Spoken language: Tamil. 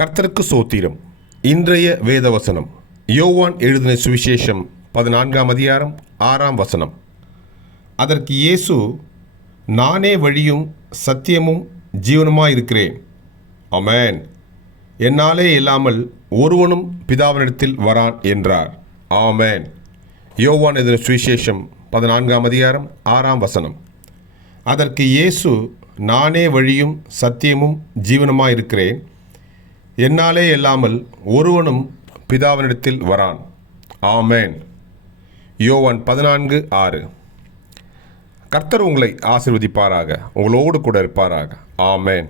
கர்த்தருக்கு சோத்திரம். இன்றைய வேதவசனம் யோவான் எழுதின சுவிசேஷம் 14ஆம் அதிகாரம் 6ஆம் வசனம். அதற்கு இயேசு, நானே வழியும் சத்தியமும் ஜீவனுமாயிருக்கிறேன். ஆமென். என்னாலே இல்லாமல் ஒருவனும் பிதாவினிடத்தில் வரான் என்றார். ஆமென். யோவான் எழுதின சுவிசேஷம் 14ஆம் அதிகாரம் 6ஆம் வசனம். அதற்கு இயேசு, நானே வழியும் சத்தியமும் ஜீவனுமாயிருக்கிறேன். என்னாலே இல்லாமல் ஒருவனும் பிதாவினிடத்தில் வரான். ஆமென். யோவான் 14:6. கர்த்தர் உங்களை ஆசீர்வதிப்பாராக, உங்களோடு கூட இருப்பாராக. ஆமென்.